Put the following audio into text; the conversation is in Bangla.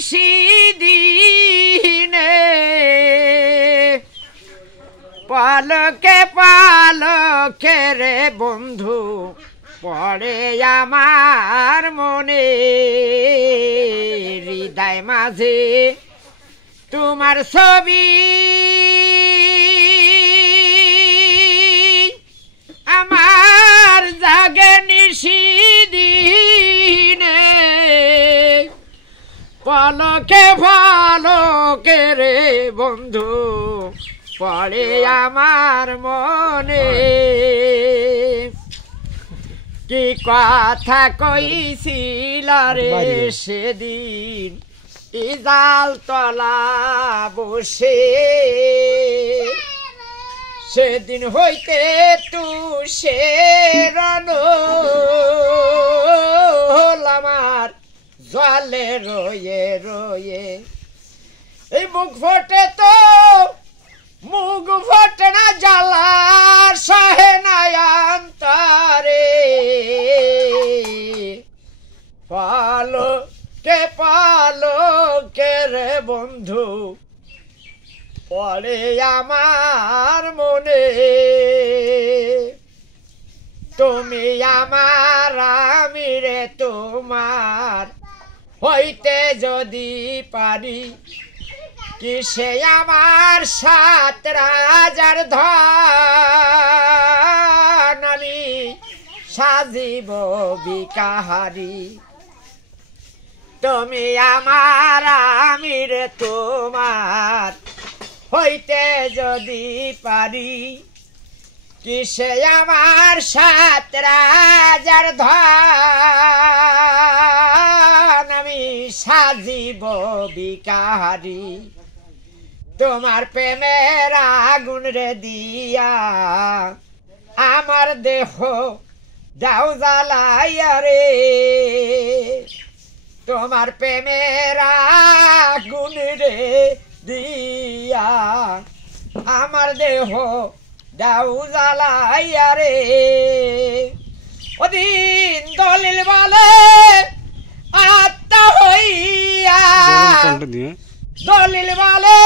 নিশিদিনে পালকে পালকে রে বন্ধু পড়ে আমার মনে হৃদয় মাঝে তোমার ছবি আমার জাগে নিশিদিনে পালকে পালকে রে বন্ধু পড়ে আমার মনে কি কথা কইছিল রে সেদিন ইজাল তলা বসে সেদিন হইতে তুষের আমার জলে রয়ে রয়ে এই মুখ ফোটে তো মুখ ফোটে না জ্বালার সহে নয়ন্তরে পালকে রে বন্ধু পড়ে আমার মনে তুমি আমার আমি রে তোমার হইতে যদি পারি কিসে আমার 7 রাজার ধন আমি সাজিব বিকাহারি তুমি আমার আমি রে তোমার হইতে যদি পারি কিসে আমার 7 রাজার ধন আমি সাজিব বিকাহারি তোমার প্রেমের আগুন রে দিয়া আমার দেহ দাও জ্বালাইয়া রে তোমার প্রেমের আগুন রে দিয়া আমার দেহ দাও জ্বালাইয়া রে ওদিন দলিল বলে আত্মা হইয়া দলিল বলে